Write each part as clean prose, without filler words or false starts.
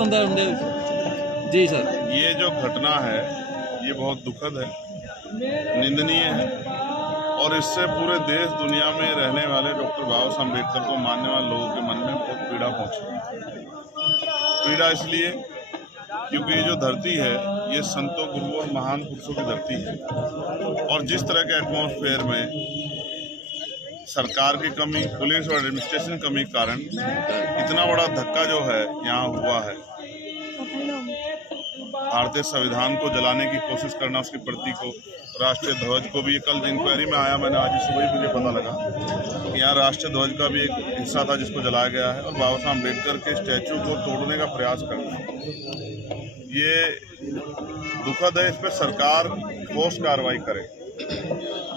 बंदा उनके जी सर। ये जो घटना है ये बहुत दुखद है, निंदनीय है और इससे पूरे देश दुनिया में रहने वाले डॉक्टर बाबा साहब अम्बेडकर को मानने वाले लोगों के मन में बहुत पीड़ा पहुंची। पीड़ा इसलिए क्योंकि ये जो धरती है ये संतों, गुरुओं और महान पुरुषों की धरती है और जिस तरह के एटमॉस्फेयर में सरकार की कमी, पुलिस और एडमिनिस्ट्रेशन की कमी के कारण इतना बड़ा धक्का जो है यहाँ हुआ है। भारतीय संविधान को जलाने की कोशिश करना, उसकी प्रति को, राष्ट्रीय ध्वज को भी, कल इंक्वायरी में आया, मैंने आज सुबह ही मुझे पता लगा कि यहाँ राष्ट्रीय ध्वज का भी एक हिस्सा था जिसको जलाया गया है और बाबा साहब अम्बेडकर के स्टैचू को तोड़ने का प्रयास करना, ये दुखद है। इस पर सरकार ठोस कार्रवाई करे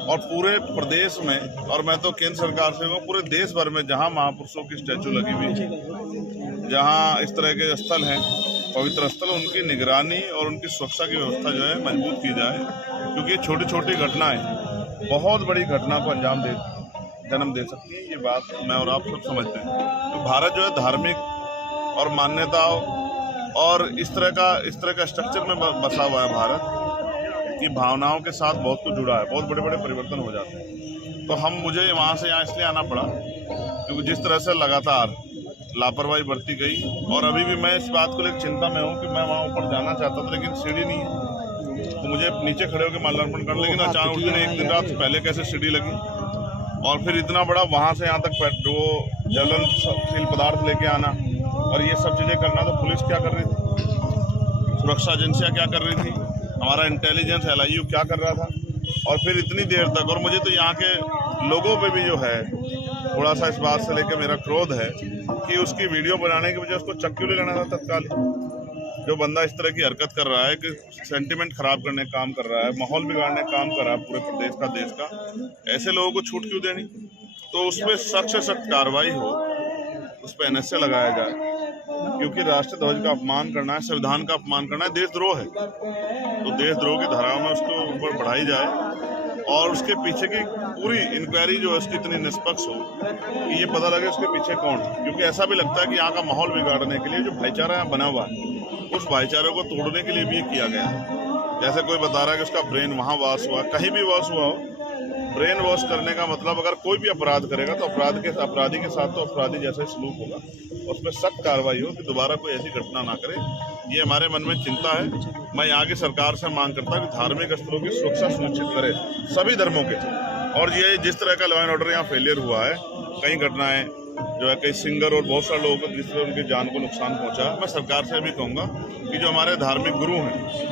और पूरे प्रदेश में, और मैं तो केंद्र सरकार से हूँ, पूरे देश भर में जहाँ महापुरुषों की स्टैचू लगी हुई है, जहाँ इस तरह के स्थल हैं, पवित्र स्थल, उनकी निगरानी और उनकी सुरक्षा की व्यवस्था जो है मजबूत की जाए, क्योंकि ये छोटी छोटी घटनाएं बहुत बड़ी घटना को जन्म दे सकती है। ये बात मैं और आप सब समझते हैं। तो भारत जो है धार्मिक और मान्यताओं और इस तरह का स्ट्रक्चर में बसा हुआ है भारत की भावनाओं के साथ बहुत कुछ जुड़ा है, बहुत बड़े बड़े परिवर्तन हो जाते हैं। तो मुझे वहाँ से यहाँ इसलिए आना पड़ा क्योंकि जिस तरह से लगातार लापरवाही बरती गई, और अभी भी मैं इस बात को लेकर चिंता में हूँ कि मैं वहाँ ऊपर जाना चाहता था लेकिन सीढ़ी नहीं है, तो मुझे नीचे खड़े होकर माल्यार्पण करना, लेकिन अचानक उस दिन एक दिन रात पहले कैसे सीढ़ी लगी और फिर इतना बड़ा वहाँ से यहाँ तक वो ज्वलनशील पदार्थ लेके आना और ये सब चीज़ें करना, तो पुलिस क्या कर रही थी, सुरक्षा एजेंसियाँ क्या कर रही थी, हमारा इंटेलिजेंस LIU क्या कर रहा था, और फिर इतनी देर तक। और मुझे तो यहाँ के लोगों पे भी जो है थोड़ा सा इस बात से लेकर मेरा क्रोध है कि उसकी वीडियो बनाने की वजह उसको चक्कू ले लेना था तत्काल। जो बंदा इस तरह की हरकत कर रहा है कि सेंटिमेंट खराब करने का काम कर रहा है, माहौल बिगाड़ने का काम कर रहा है पूरे प्रदेश का, देश का, ऐसे लोगों को छूट क्यों देनी। तो उस पर सख्त से सख्त कार्रवाई हो, उस पर NSA लगाया जाए, क्योंकि राष्ट्रीय ध्वज का अपमान करना है, संविधान का अपमान करना है, देशद्रोह है। तो देशद्रोह की धाराओं में उसको ऊपर बढ़ाई जाए और उसके पीछे की पूरी इंक्वायरी जो है उसकी इतनी निष्पक्ष हो कि ये पता लगे उसके पीछे कौन है। क्योंकि ऐसा भी लगता है कि यहाँ का माहौल बिगाड़ने के लिए जो भाईचारा यहाँ बना हुआ है, उस भाईचारे को तोड़ने के लिए भी ये किया गया है। जैसे कोई बता रहा है कि उसका ब्रेन वहाँ वॉश हुआ, कहीं भी वॉश हुआ हो, ब्रेन वॉश करने का मतलब अगर कोई भी अपराध करेगा तो अपराधी के साथ तो अपराधी जैसे सलूक होगा, उस पर सख्त कार्रवाई हो कि दोबारा कोई ऐसी घटना ना करे। ये हमारे मन में चिंता है। मैं यहाँ की सरकार से मांग करता हूँ कि धार्मिक स्थलों की सुरक्षा सुनिश्चित करे सभी धर्मों के। और ये जिस तरह का लॉ एंड ऑर्डर यहाँ फेलियर हुआ है, कई घटनाएं जो है, कई सिंगर और बहुत सारे लोगों को जिस तरह उनकी जान को नुकसान पहुँचा है, मैं सरकार से भी कहूँगा कि जो हमारे धार्मिक गुरु हैं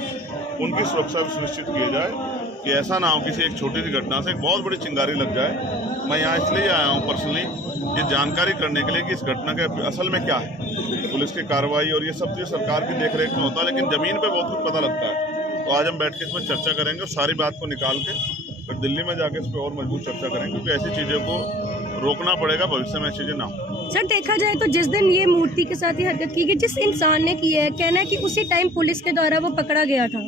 उनकी सुरक्षा भी सुनिश्चित की जाए कि ऐसा ना हो किसी एक छोटी सी घटना से एक बहुत बड़ी चिंगारी लग जाए। मैं यहाँ इसलिए आया हूँ पर्सनली ये जानकारी करने के लिए कि इस घटना के असल में क्या है, पुलिस की कार्रवाई और ये सब चीज़ सरकार की देखरेख में होता है, लेकिन ज़मीन पे बहुत कुछ पता लगता है। तो आज हम बैठ के इसमें चर्चा करेंगे और सारी बात को निकाल के फिर दिल्ली में जाके इस पर और मजबूत चर्चा करेंगे, क्योंकि ऐसी चीज़ों को रोकना पड़ेगा, भविष्य में ऐसी चीज़ें ना हो। सर देखा जाए तो जिस दिन ये मूर्ति के साथ ये हरकत की गई, जिस इंसान ने की है, कहना है कि उसी टाइम पुलिस के द्वारा वो पकड़ा गया था,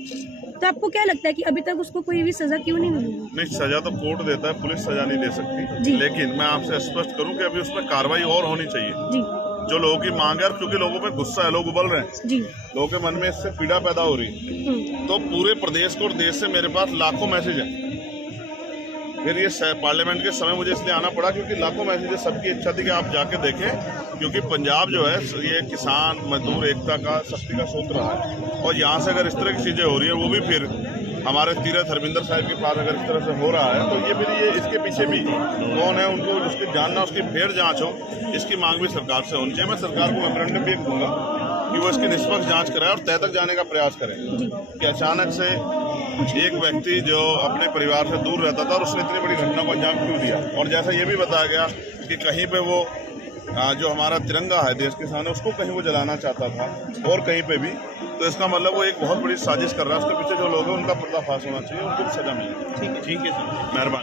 तो आपको क्या लगता है कि अभी तक उसको कोई भी सजा क्यों नहीं मिली? नहीं, सजा तो कोर्ट देता है, पुलिस सजा नहीं दे सकती, लेकिन मैं आपसे स्पष्ट करूं कि अभी उसमें कार्रवाई और होनी चाहिए जी। जो लोगों की मांग है, क्योंकि लोगों पे गुस्सा है, लोग उबल रहे हैं जी, लोगों के मन में इससे पीड़ा पैदा हो रही है। तो पूरे प्रदेश को और देश से मेरे पास लाखों मैसेज है। फिर ये पार्लियामेंट के समय मुझे इसलिए आना पड़ा क्योंकि लाखों मैसेजेस, सबकी इच्छा थी कि आप जाके देखें, क्योंकि पंजाब जो है ये किसान मजदूर एकता का, शक्ति का सूत्र रहा है। और यहाँ से अगर इस तरह की चीज़ें हो रही है, वो भी फिर हमारे तीरथ हरमिंदर साहिब के पास अगर इस तरह से हो रहा है, तो ये फिर ये इसके पीछे भी कौन है, उनको उसकी जानना, उसकी फेर जांच हो, इसकी मांग भी सरकार से होनी चाहिए। मैं सरकार को मेमोरेंडम भी दूंगा कि वो इसकी निष्पक्ष जांच कराए और तय तक जाने का प्रयास करें कि अचानक से एक व्यक्ति जो अपने परिवार से दूर रहता था और उसने इतनी बड़ी घटना को अंजाम क्यों दिया। और जैसा ये भी बताया गया कि कहीं पे वो जो हमारा तिरंगा है देश के सामने, उसको कहीं वो जलाना चाहता था और कहीं पे भी, तो इसका मतलब वो एक बहुत बड़ी साजिश कर रहा है। उसके पीछे जो लोग हैं उनका पर्दाफाश होना चाहिए, उनको भी सजा मिले। ठीक है सर, मेहरबानी।